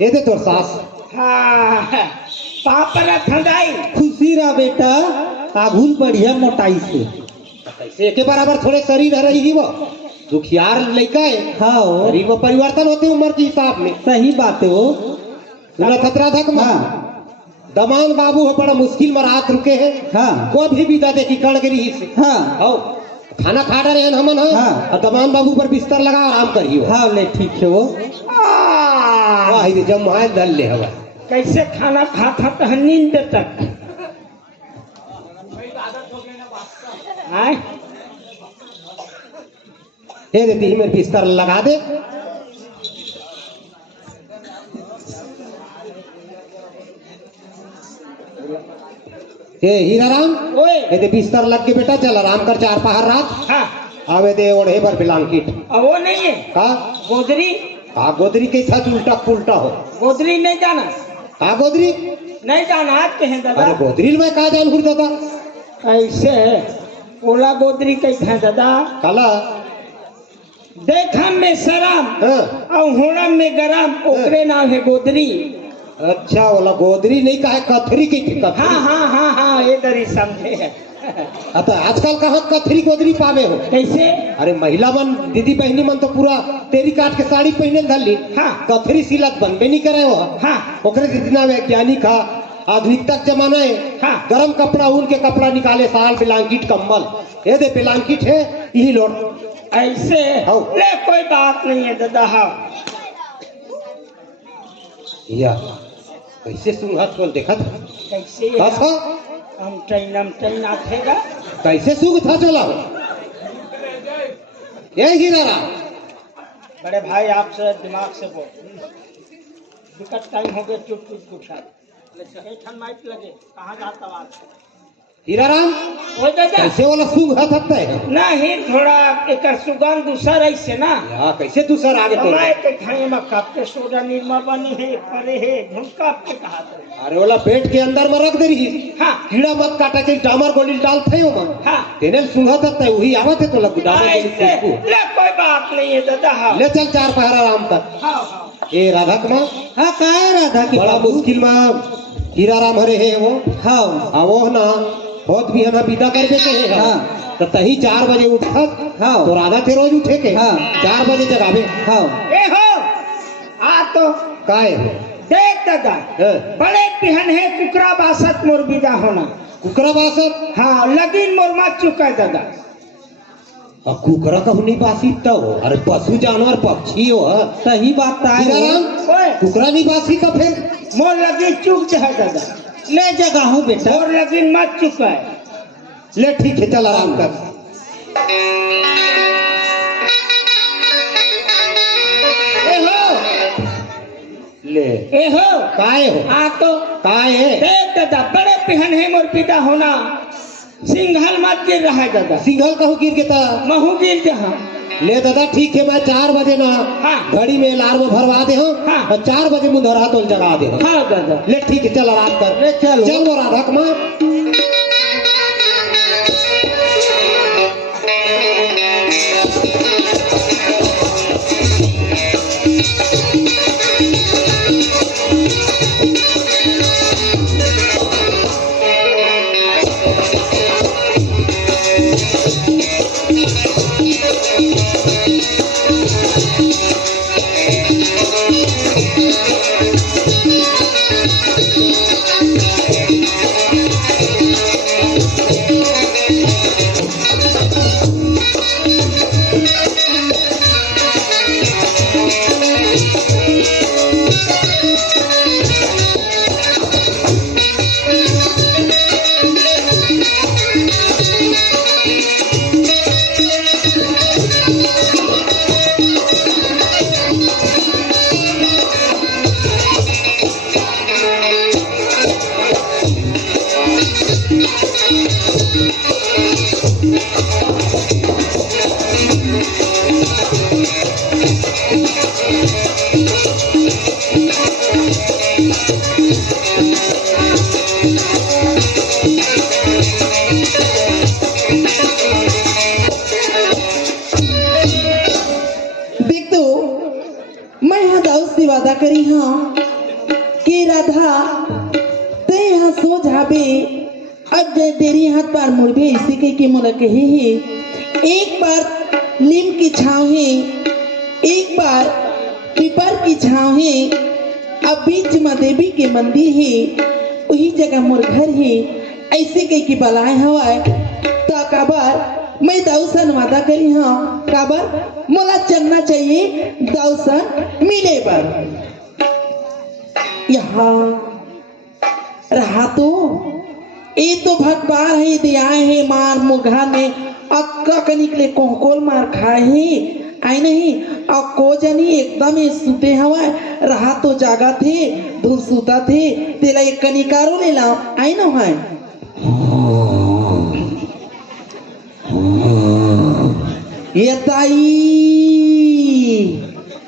ये दे तोर सास। हाँ पापा ठंडाई। खुशी रहा बेटा, आघुल बढ़िया मोटाई से। कैसे के बराबर थोड़े शरीर रही ही वो दुखियार लड़का है। हाँ शरीर में परिवर्तन होते उम्र के हिसाब में। सही बात है वो। सुना खतरा धक में हाँ दमान बाबू है बड़ा मुश्किल में रात रुके हैं हाँ वो भी विदा दे की कड़ गिरी से हाँ आओ खाना खा रहे हैं हमन है हाँ। और दमान बाबू पर बिस्तर लगा आराम करियो हाँ ले ठीक है वो वाह रे जब माय दल ले हवा कैसे खाना खाता तो नींद तक आय ये देती ही मेरे बिस्तर लगा दे ये हीरा राम ओए ये दे बिस्तर लग के बेटा चल आराम कर 4 पहर रात हाँ आवे दे ओढ़े पर ब्लैंकेट अब वो नहीं है का गोदरी गोदरी के साथ उल्टा पुल्टा हो गोदरी नहीं जाना का गोदरी नहीं जाना आप कहें दादा अरे गोदरी में का जान हुर दादा ऐसे ओला गोदरी कैसे हैं दादा काला देखम में शराम हाँ और होड़म में गरम ओकरे नाम है गोदरी अच्छा वाला गोदरी नहीं कहा कथरी की थी हाँ कथरी हाँ हाँ हाँ ये दरी समझे है अब आजकल कहाँ कथरी गोदरी पावे हो कैसे अरे महिला मन दीदी बहनी मन तो पूरा तेरी काट के साड़ी पहने धरली हाँ कथरी सिलत बनबे नहीं करे हो हाँ ओकरे जितना वैज्ञानिक है आधुनिकता के जमाना है हाँ गरम कपड़ा ऊन के कपड़ा निकाले साल ब्लैंकेट कंबल ये दे ब्लैंकेट है यही लोट ऐसे हाँ। ले कोई बात नहीं है दादा हाँ या कैसे सुंघत बोल देखा था कैसे बस हो हम ट्रेन आखेगा कैसे सूंघ था चला ये हीरा राम बड़े भाई आपसे दिमाग से बोल विकट टाइम हो गया चुप चुप उठा ठंड माइट लगे कहाँ जाता बात हीरा राम वो दादा कैसे वाला सूंघ था है नहीं थोड़ा एक सुगंध दूसर ऐसे ना या कैसे दूसरा आगे तो मैं के खाए में कप के सोडा नीरमा बने है परे है झुमका पे कहा था अरे वाला पेट के अंदर में रख दे रही हाँ कीड़ा मत काटा के डामर गोली डालते हो मां हाँ तेने सूंघा था वही आवत है तो लग डामर गोली ऐसे खुशबू ले कोई बात नहीं है दादा हाँ ले चल 4 पहर आराम कर हाँ हाँ ए राधा कमा हाँ का है राधा की बड़ा बाबू मुश्किल में हीरा राम हरे है वो हाँ वो ना बहुत भी है ना विदा कर देते हैं हाँ। तो तही 4 बजे उठत हाँ। तो राधा थे रोज उठे के हाँ। 4 बजे जगावे हाँ ए हो आ तो काहे देख दादा हाँ। बड़े पिहन है कुकरा बासत मोर विदा होना कुकरा बासत हाँ लगिन मोर मच चुका है दादा अब कुकरा का नहीं बासी तो अरे पशु जानवर पक्षी हो सही बात तो हीरा है राम ओए कुकरा नहीं बासी का फिर मोर लगिन चुक जाए दादा ले जगह हूँ बेटा मोर लगिन मच चुका है ले ठीक है चल आराम कर ए हो ले ए हो काहे हो आ तो काहे देख दादा बड़े पिहन है मोर पिता होना सिंघल मत गिर रहा है दादा सिंघल कहूँ गिर के था महू गिर जहाँ ले दादा ठीक है मैं 4 बजे ना हाँ। घड़ी में अलार्म भरवा दे हो हाँ। और 4 बजे मुंधरा तो जगा दे हो हाँ दादा ले ठीक है चल आराम कर ले चलो। चल वो राधा कमा देख तो मैं यहाँ दाऊद से वादा करी हाँ कि राधा ते यहाँ सो जाबे अब जे तेरी हाथ पार मुड़बे इसी के मोला कहे है एक बार नीम की छाँव है एक बार पीपर की छाँव है अब बीच में देवी के मंदिर है वही जगह मोर घर है ऐसे कह के बलाए हवाए तो काबर मैं दौसन वादा करी हाँ काबर मोला चलना चाहिए दौसन मिले पर यहाँ रहा तो ये तो भगवान है दिया है मार मुघा ने अक्का का निकले कोहकोल मार खाए ही आई नहीं और को जनी एकदम ही सुते हवा रहा तो जागा थे धुल सुता थे तेला एक कनिकारो ले लाओ आई ना है ये ताई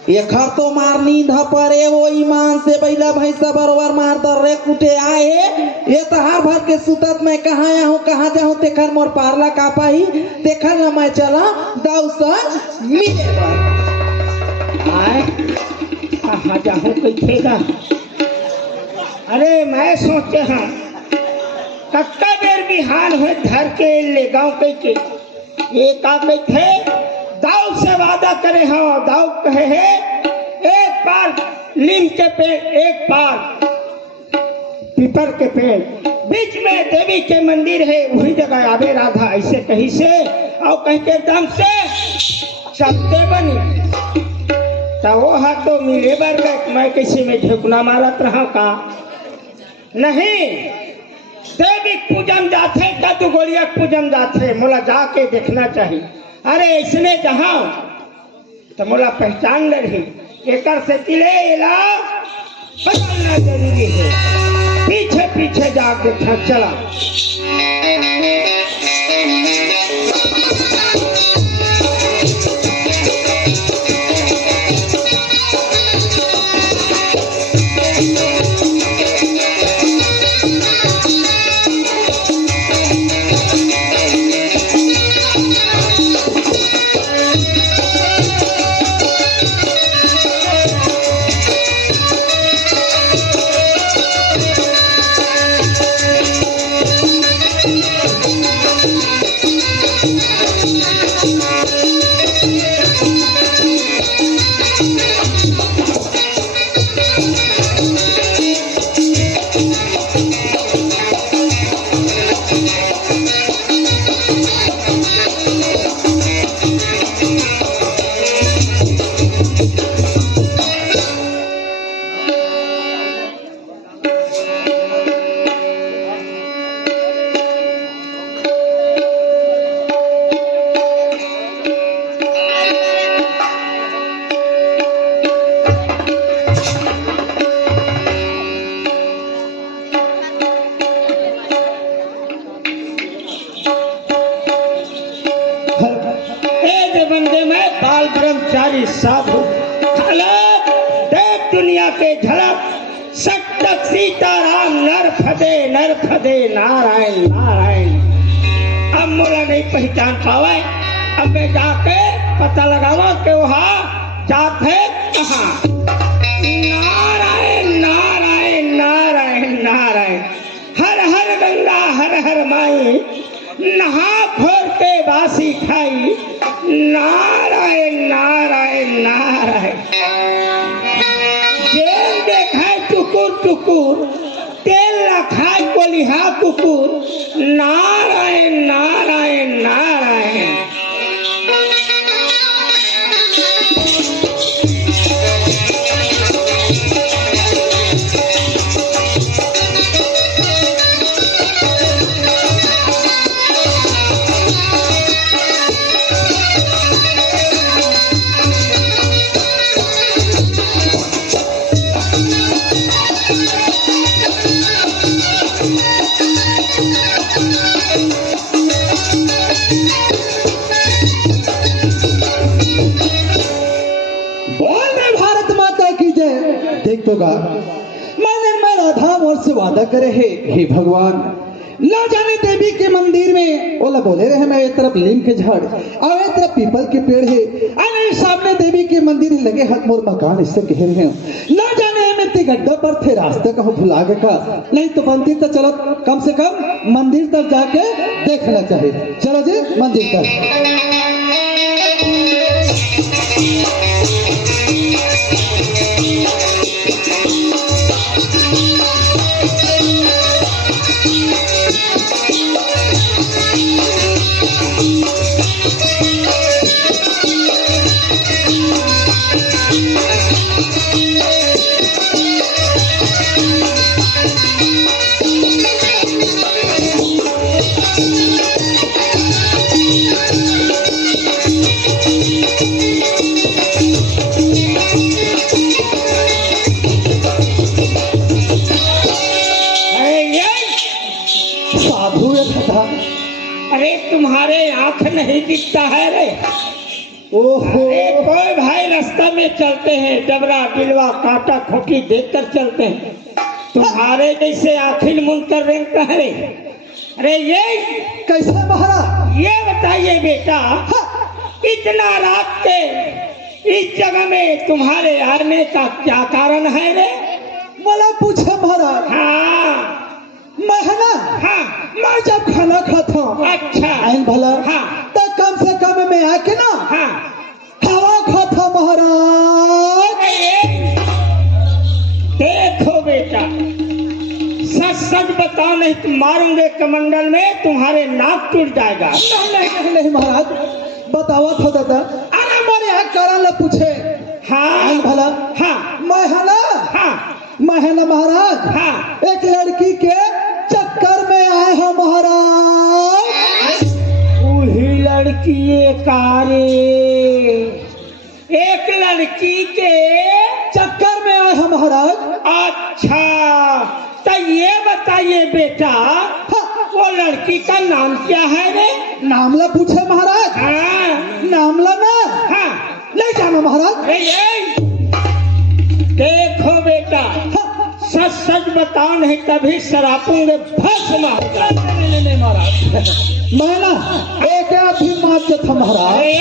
ये खर तो मार नींद परे वो ईमान से बैला भैंसा बरोबर मार दर रे कुटे आए ये तो हार भर के सुतत मैं कहाँ आया हूँ कहाँ जाऊँ तेखर मोर पारला का पाही तेखर ना मैं चला दौसन मिले आए कहाँ जाऊँ कैठेगा। अरे मैं सोचे हाँ कक्का देर बिहान हुए धर के ले गाँव के ये का कैठे दाऊ से वादा करे हाँ दाऊ कहे है एक बार नीम के पेड़ एक बार पीपर के पेड़ बीच में देवी के मंदिर है वही जगह आवे राधा ऐसे कहीं से और कहीं के दम से चलते बनी तो वो हाथ तो मिले बर गए मैं किसी में झुकना मारत रहा का नहीं देवी पूजन जाते का तो गोलिया पूजन जाते मोला जाके देखना चाहिए। अरे इसने जहाँ तो मोला पहचान रही एक से तिले ला बदलना जरूरी है पीछे पीछे जाके चला। ब्रह्मचारी साधु खलक देव दुनिया के झलक सटक सीताराम नर फदे नारायण नारायण। अब मोला नहीं पहचान पावे अब मैं जाके पता लगावा के वहाँ जाते कहाँ। नारायण नारायण नारायण नारायण हर हर गंगा हर हर माई नहा खोर के बासी खाई नारायण नारायण नारायण। जेल देखा टुकुर टुकुर तेल न खाए कोलिहा कुकुर नारायण नारायण नारायण। देख तो गा मैंने मैं राधा मोर से वादा करे है हे भगवान ना जाने देवी के मंदिर में ओला बोले रहे मैं एक तरफ नीम के झाड़ और एक तरफ पीपल के पेड़ है अरे सामने देवी के मंदिर लगे हाथ मोर मकान इससे कह रहे हैं ना जाने में ते गड्ढा पर थे रास्ते का भुला गए का नहीं तो मंदिर तक चलो कम से कम मंदिर तक जाके देखना चाहिए। चलो जी मंदिर तक। तुम्हारे आंख नहीं दिखता है रे। ओहो अरे कोई भाई रास्ता में चलते हैं, डबरा बिलवा काटा खोटी देखकर चलते हैं, तुम्हारे जैसे आखिर मुन कर रेंगता है रे। अरे ये कैसे महाराज? ये बताइए बेटा, इतना रात के इस जगह में तुम्हारे आने का क्या कारण है रे? मला पूछे महाराज। हाँ मैं है ना, हाँ मैं जब खाना खाता हूँ अच्छा आइन भला, हाँ तो कम से कम मैं आके ना हाँ हवा खाता महाराज। अरे देखो बेटा, सच सच बताओ नहीं तो मारूंगे कमंडल में, तुम्हारे नाक टूट जाएगा। नहीं महाराज, बतावा था दादा। अरे मेरे यहाँ कारण ला पूछे। हाँ आइन भला, हाँ मैं है ना, हाँ मैं है ना महाराज, हाँ एक लड़की के चक्कर में आए हो महाराज। वही लड़की कारे, एक लड़की के चक्कर में आए हो महाराज। अच्छा, तो ये बताइए बेटा, वो लड़की का नाम क्या है रे? नाम ला पूछे महाराज। हाँ नाम ला ना, हाँ ले जाना महाराज। अरे ये देखो बेटा, सच सच बताओ नहीं तभी शरापूंगे भस्म हो जाएगा। नहीं महाराज, मैं ना एक भी मात था महाराज। अरे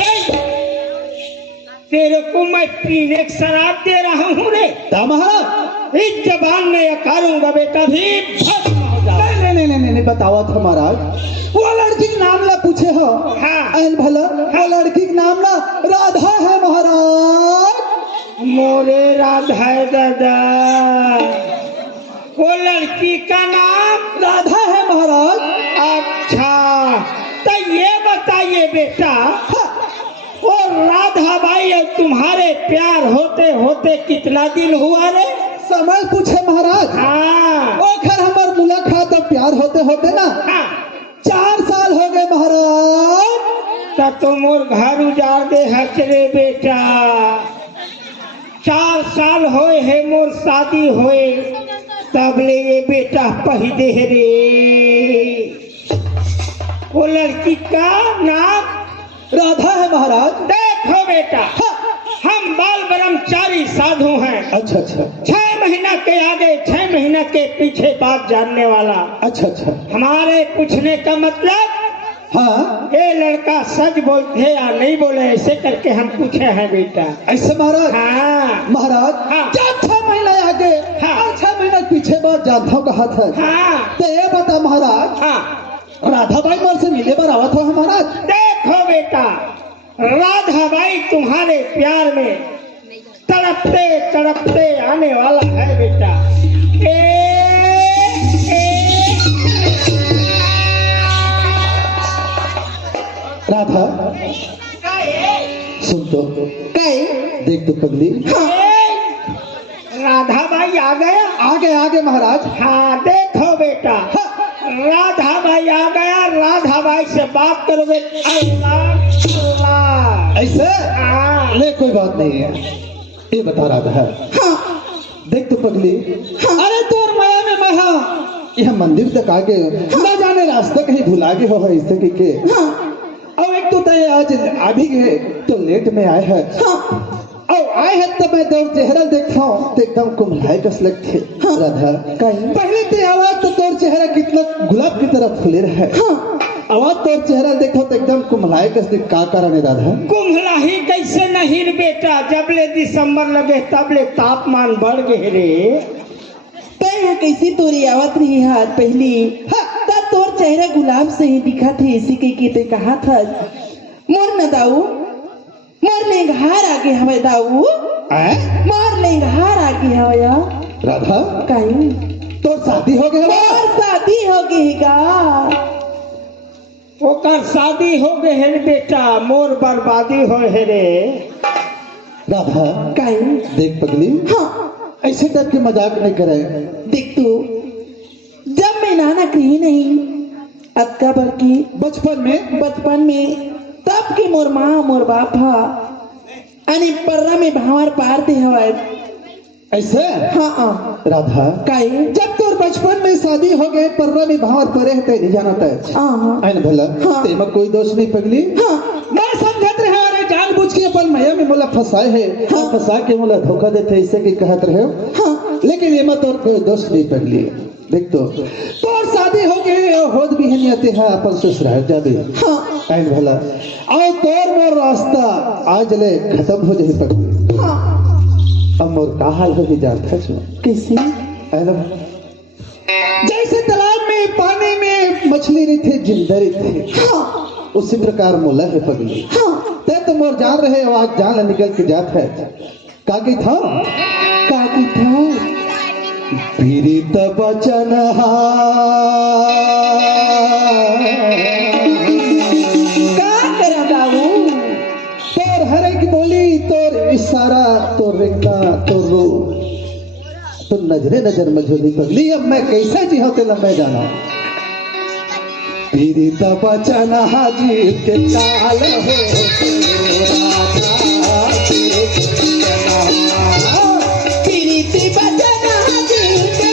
तेरे को मैं पीने की शराब दे रहा हूँ रे। ता महाराज, इस जबान में अकारूंगा बेटा भी भस्म हो जाएगा। नहीं बतावा था महाराज। वो लड़की का नाम ला पूछे हो। हाँ आइन भला, वो लड़की का नाम ना राधा है महाराज। मोरे राधा दादा, वो लड़की का नाम राधा है महाराज। अच्छा, तो ये बताइए बेटा, वो राधा बाई और तुम्हारे प्यार होते होते कितना दिन हुआ रे? समय पूछे महाराज। हाँ वो घर हमार मुलाकात और प्यार होते होते ना हाँ 4 साल हो गए महाराज। तब तो मोर घर उजाड़ दे हचरे बेटा। 4 साल होए है मोर शादी होए, तब ले ये बेटा पही दे रे। वो लड़की का नाम राधा है महाराज। देखो बेटा, हम बाल ब्रह्मचारी साधु हैं। अच्छा 6 महीना के आगे 6 महीना के पीछे बात जानने वाला। अच्छा हमारे पूछने का मतलब, हाँ ये लड़का सच बोलते या नहीं बोले, ऐसे करके हम पूछे हैं बेटा। ऐसे महाराज। हाँ महाराज, हाँ। जब 6 महीना आगे हाँ। और 6 महीना पीछे बात जानता हूँ कहा था। हाँ तो ये बता महाराज, हाँ राधा बाई मोर से मिले बार आवा था महाराज। देखो बेटा, राधा बाई तुम्हारे प्यार में तड़पते तड़पते आने वाला है बेटा। राधा सुन तो, देख तो पगली। राधा बाई आ गया। आगे महाराज। हाँ देखो बेटा, राधा बाई आ गया। राधा बाई से बात करोगे अल्लाह अल्लाह। ऐसे हाँ ले, कोई बात नहीं है। ये बता राधा है, देख तो पगली। अरे तोर माया में महा यह मंदिर तक आगे न जाने रास्ता कहीं भुला गए हो ऐसे के। और एक तो तय आज अभी गए तो लेट में आए हैं। और आए हैं तो मैं तोर चेहरा देखता हूँ तो एकदम कुम्हाई कस लगते। राधा पहले तो आवाज तो तोर चेहरा कितना गुलाब की तरह फूले रहा है। आवाज तोर चेहरा देखो तो एकदम कुम्हाई कस दिख। का कारण है राधा? कुम्हला ही कैसे नहीं रे बेटा, जब ले दिसंबर लगे तब ले तापमान बढ़ गए रे। तय कैसी तोरी आवत रही हाथ पहली, तब तोर चेहरा गुलाब से ही दिखा थे। इसी के ते कहा था मोर न दाऊ, मोर लेंघार आगे हमें दाऊ, मोर लेंघार आगे हया। राधा कहीं तो शादी हो गया? मोर शादी हो गई का। ओकर शादी हो गए है बेटा, मोर बर्बादी हो है रे। राधा कहीं देख पगली, हाँ ऐसे टाइप के मजाक नहीं करे। देख तू, जब मैं नाना कही नहीं अक्का भर की बचपन में तब के मोर माँ मोर बाप हा अने पर्रा में भावर पार दे हवा। ऐसे हाँ राधा काई जब तोर बचपन में शादी हो गए पर्रा में भावर परे है नहीं जानता है हाँ आइन भला हाँ। ते में कोई दोष नहीं पगली हाँ मैं समझत रहे अरे जानबूझ के अपन मैया में मोला फंसाए है हाँ। फंसा के मोला धोखा देते ऐसे की कहत रहे हो हाँ लेकिन ये मत और कोई दोष नहीं पगली देख तो तोर शादी हो गए और होद भी नहीं आते हैं अपन ससुराल जाबे हाँ आइन भला आओ तोर मोर रास्ता आज ले खत्म हो जाए पगली हाँ अब मोर का हाल हो ही जाता है कैसे आइन जैसे तालाब में पानी में मछली नहीं थे जिंदा थे हाँ उसी प्रकार मोला है पगली हाँ ते तो मोर जान रहे हो आज जान निकल के जात है काकी था काकी था पीड़ित बचन का करा बाबू तोर हर एक बोली तोर इशारा तोर रिंगा तोर रो तो नजरे नजर मझोली पगली अब मैं कैसे जी होते लंबे जाना पीड़ित बचन हाजी के काल हो प्रीति बचन हाजी